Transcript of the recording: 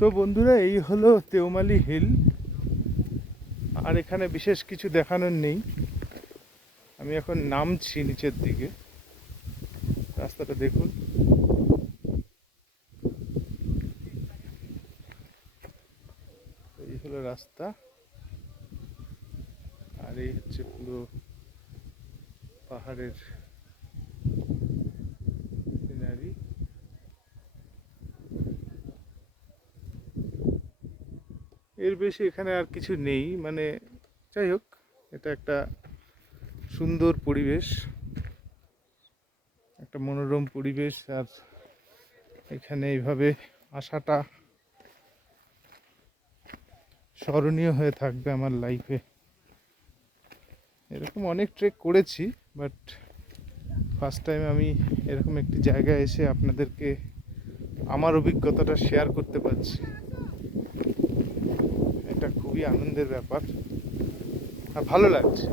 তো বন্ধুরা, এই হলো তেওমালি হিল। আর এখানে বিশেষ কিছু দেখানোর নেই। আমি এখন নামছি নিচের দিকে। রাস্তাটা দেখুন। এই হলো রাস্তা, আর এই হচ্ছে পুরো পাহাড়ের সিনারি। এর বেশি এখানে আর কিছু নেই, মানে যাই হোক, এটা একটা সুন্দর পরিবেশ, একটা মনোরম পরিবেশ। আর এখানে এইভাবে আসাটা স্মরণীয় হয়ে থাকবে আমার লাইফে। এরকম অনেক ট্রেক করেছি, বাট ফার্স্ট টাইম আমি এরকম একটি জায়গায় এসে আপনাদেরকে আমার অভিজ্ঞতাটা শেয়ার করতে পারছি। এটা খুবই আনন্দের ব্যাপার আর ভালো লাগছে।